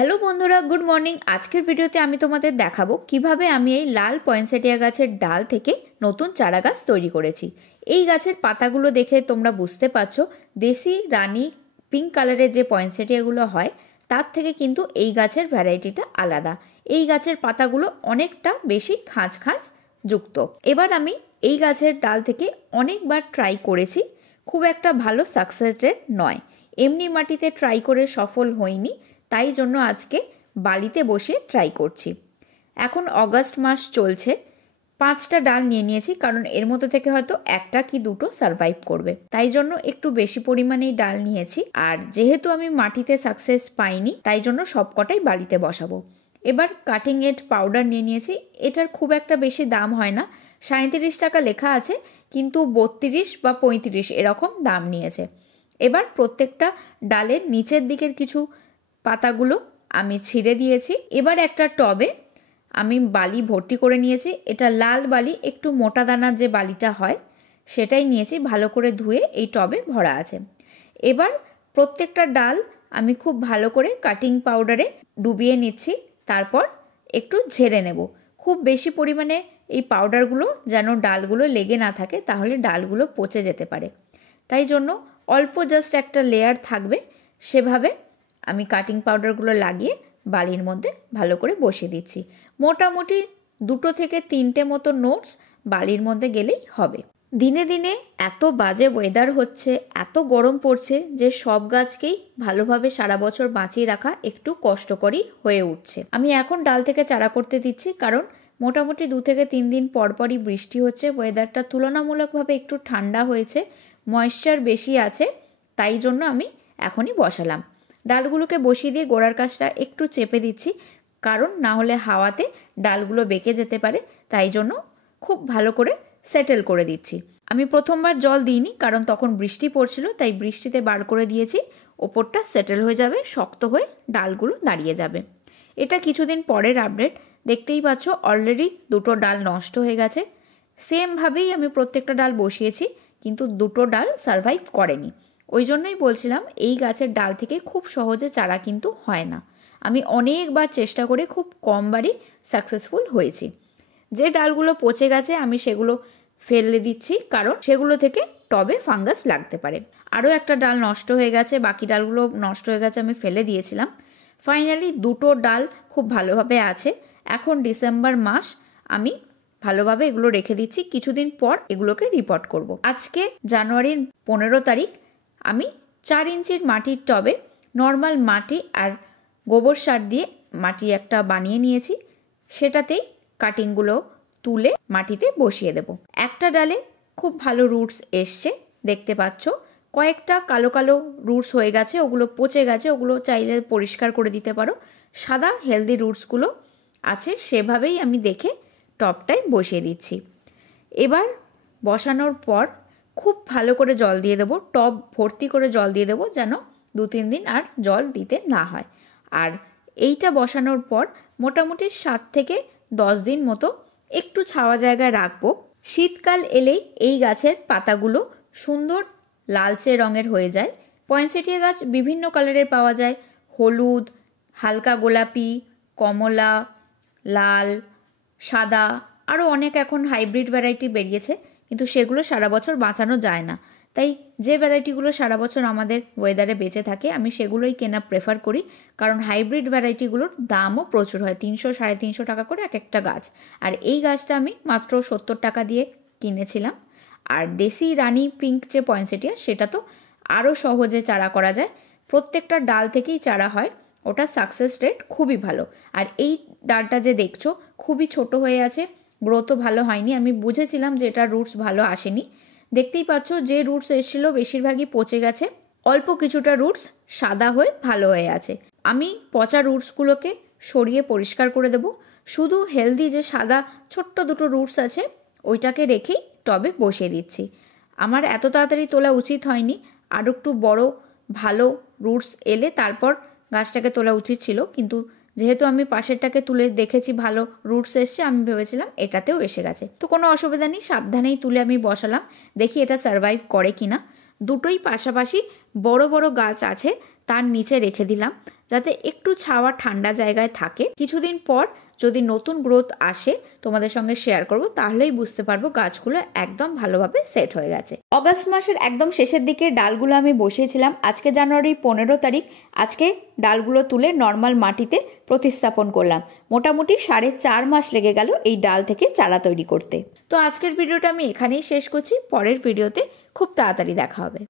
Hello বন্ধুরা, good morning. আজকের ভিডিওতে আমি তোমাদের দেখাবো কিভাবে আমি এই লাল পয়েনসেটিয়া গাছের ডাল থেকে নতুন চারা গাছ তৈরি করেছি। এই গাছের পাতাগুলো দেখে তোমরা বুঝতে পারছো দেশি রানী পিঙ্ক কালারের যে পয়েনসেটিয়াগুলো হয় তার থেকে কিন্তু এই গাছের ভ্যারাইটিটা আলাদা। এই গাছের পাতাগুলো অনেকটা বেশি খাঁজ খাঁজ যুক্ত। এবার আমি এই গাছের ডাল থেকে অনেকবার ট্রাই করেছি, খুব একটা ভালো সাকসেস রেট নয়। এমনি মাটিতে ট্রাই করে সফল হয়নি, তাই জন্য আজকে বালিতে বসে ট্রাই করছি। এখন অগাস্ট মাস চলছে, 5টা ডাল নিয়ে নিয়েছি, কারণ এর মধ্যে থেকে হয়তো একটা কি দুটো সারভাইভ করবে, তাই জন্য একটু বেশি পরিমাণেই ডাল নিয়েছি। আর যেহেতু আমি মাটিতে সাকসেস পাইনি, তাই জন্য সবকটাই বালিতে বসাবো। এবার কাটিং এড পাউডার নিয়ে নিয়েছি। এটার খুব একটা বেশি দাম হয় না, 37 টাকা লেখা আছে, কিন্তু 32 বা 35 এরকম দাম নিয়েছে। এবার প্রত্যেকটা ডালের নিচের দিকের কিছু পাতাগুলো আমি ছিঁড়ে দিয়েছি। এবার একটা টবে আমি বালি ভর্তি করে নিয়েছি। এটা লাল বালি, একটু মোটা দানার যে বালিটা হয় সেটাই নিয়েছি, ভালো করে ধুয়ে এই টবে ভরা আছে। এবার প্রত্যেকটা ডাল আমি খুব ভালো করে কাটিং পাউডারে ডুবিয়ে নিচ্ছি, তারপর একটু ঝেড়ে নেব। খুব বেশি পরিমাণে এই পাউডারগুলো যেন ডালগুলো লেগে না থাকে, তাহলে ডালগুলো পচে যেতে পারে। তাই জন্য অল্প জাস্ট একটা লেয়ার থাকবে, সেভাবে আমি কাটিং পাউডারগুলো লাগিয়ে বালির মধ্যে ভালো করে বসিয়ে দিচ্ছি। মোটামুটি 2 থেকে 3টে মতো নোটস বালির মধ্যে গেলেই হবে। দিনে দিনে এত বাজে ওয়েদার হচ্ছে, এত গরম পড়ছে যে সব গাছকেই ভালোভাবে সারা বছর বাঁচিয়ে রাখা একটু কষ্টকরই হয়ে উঠছে। আমি এখন ডাল থেকে চারা করতে দিচ্ছি, কারণ মোটামুটি 2 থেকে 3 দিন পরপরই বৃষ্টি হচ্ছে। ওয়েদারটা তুলনামূলকভাবে একটু ঠান্ডা হয়েছে, ময়েশ্চার বেশি আছে, তাই জন্য আমি এখনই বসালাম। ডালগুলোকে বসিয়ে দিয়ে গোড়ার কাছটা একটু চেপে দিচ্ছি, কারণ না হলে হাওয়াতে ডালগুলো বেঁকে যেতে পারে, তাই জন্য খুব ভালো করে সেটেল করে দিচ্ছি। আমি প্রথমবার জল দিইনি, কারণ তখন বৃষ্টি পড়ছিল, তাই বৃষ্টিতে বার করে দিয়েছি। ওপরটা সেটেল হয়ে যাবে, শক্ত হয়ে ডালগুলো দাঁড়িয়ে যাবে। এটা কিছুদিন পরের আপডেট। দেখতেই পাচ্ছ অলরেডি 2টো ডাল নষ্ট হয়ে গেছে। সেমভাবেই আমি প্রত্যেকটা ডাল বসিয়েছি, কিন্তু 2টো ডাল সারভাইভ করেনি। ওই জন্যই বলছিলাম এই গাছের ডাল থেকে খুব সহজে চারা কিন্তু হয় না। আমি অনেকবার চেষ্টা করে খুব কমবারই সাকসেসফুল হয়েছি। যে ডালগুলো পচে গেছে আমি সেগুলো ফেলে দিচ্ছি, কারণ সেগুলো থেকে টবে ফাঙ্গাস লাগতে পারে। আরও একটা ডাল নষ্ট হয়ে গেছে, বাকি ডালগুলো নষ্ট হয়ে গেছে, আমি ফেলে দিয়েছিলাম। ফাইনালি 2টো ডাল খুব ভালোভাবে আছে। এখন ডিসেম্বর মাস, আমি ভালোভাবে এগুলো রেখে দিচ্ছি, কিছুদিন পর এগুলোকে রিপোর্ট করব। আজকে জানুয়ারির 15 তারিখ। আমি 4 ইঞ্চির মাটির টবে নর্মাল মাটি আর গোবর সার দিয়ে মাটি একটা বানিয়ে নিয়েছি, সেটাতেই কাটিংগুলো তুলে মাটিতে বসিয়ে দেব। একটা ডালে খুব ভালো রুটস এসছে, দেখতে পাচ্ছ। কয়েকটা কালো কালো রুটস হয়ে গেছে, ওগুলো পচে গেছে, ওগুলো চাইলে পরিষ্কার করে দিতে পারো। সাদা হেলদি রুটসগুলো আছে, সেভাবেই আমি দেখে টবটায় বসিয়ে দিচ্ছি। এবার বসানোর পর খুব ভালো করে জল দিয়ে দেবো, টব ভর্তি করে জল দিয়ে দেবো, যেন 2-3 দিন আর জল দিতে না হয়। আর এইটা বসানোর পর মোটামুটি 7 থেকে 10 দিন মতো একটু ছাওয়া জায়গায় রাখবো। শীতকাল এলেই এই গাছের পাতাগুলো সুন্দর লালচে রঙের হয়ে যায়। পয়েনসেটিয়া গাছ বিভিন্ন কালারের পাওয়া যায়, হলুদ, হালকা গোলাপি, কমলা, লাল, সাদা, আরও অনেক এখন হাইব্রিড ভ্যারাইটি বেরিয়েছে, কিন্তু সেগুলো সারা বছর বাঁচানো যায় না। তাই যে ভ্যারাইটিগুলো সারা বছর আমাদের ওয়েদারে বেঁচে থাকে আমি সেগুলোই কেনা প্রেফার করি, কারণ হাইব্রিড ভ্যারাইটিগুলোর দামও প্রচুর হয়, 300-350 টাকা করে এক একটা গাছ। আর এই গাছটা আমি মাত্র 70 টাকা দিয়ে কিনেছিলাম। আর দেশি রানী পিঙ্ক যে পয়েনসেটিয়া, সেটা তো আরও সহজে চারা করা যায়, প্রত্যেকটা ডাল থেকেই চারা হয়, ওটা সাকসেস রেট খুবই ভালো। আর এই ডালটা যে দেখছো খুবই ছোট হয়ে আছে, গ্রোথও ভালো হয়নি। আমি বুঝেছিলাম যে এটা রুটস ভালো আসেনি। দেখতেই পাচ্ছ যে রুটস এসেছিল বেশিরভাগই পচে গেছে, অল্প কিছুটা রুটস সাদা হয়ে ভালো হয়ে আছে। আমি পচা রুটসগুলোকে সরিয়ে পরিষ্কার করে দেব, শুধু হেলদি যে সাদা ছোট্ট 2টো রুটস আছে ওইটাকে রেখেই টবে বসিয়ে দিচ্ছি। আমার এত তাড়াতাড়ি তোলা উচিত হয়নি, আর একটু বড় ভালো রুটস এলে তারপর গাছটাকে তোলা উচিত ছিল, কিন্তু যেহেতু আমি পাশেরটাকে তুলে দেখেছি ভালো রুটস এসছে, আমি ভেবেছিলাম এটাতেও এসে গেছে, তো কোনো অসুবিধা নেই, সাবধানেই তুলে আমি বসালাম। দেখি এটা সারভাইভ করে কিনা। দুটোই পাশাপাশি বড় বড় গাছ আছে তার নিচে রেখে দিলাম, যাতে একটু ছাওয়া ঠান্ডা জায়গায় থাকে। কিছুদিন পর যদি নতুন গ্রোথ আসে তোমাদের সঙ্গে শেয়ার করব, তাহলেই বুঝতে পারবো গাছগুলো একদম ভালোভাবে সেট হয়ে গেছে। অগাস্ট মাসের একদম শেষের দিকে ডালগুলো আমি বসিয়েছিলাম। আজকে জানুয়ারি 15 তারিখ। আজকে ডালগুলো তুলে নর্মাল মাটিতে প্রতিস্থাপন করলাম। মোটামুটি 4.5 মাস লেগে গেল এই ডাল থেকে চারা তৈরি করতে। তো আজকের ভিডিওটা আমি এখানেই শেষ করছি। পরের ভিডিওতে খুব তাড়াতাড়ি দেখা হবে।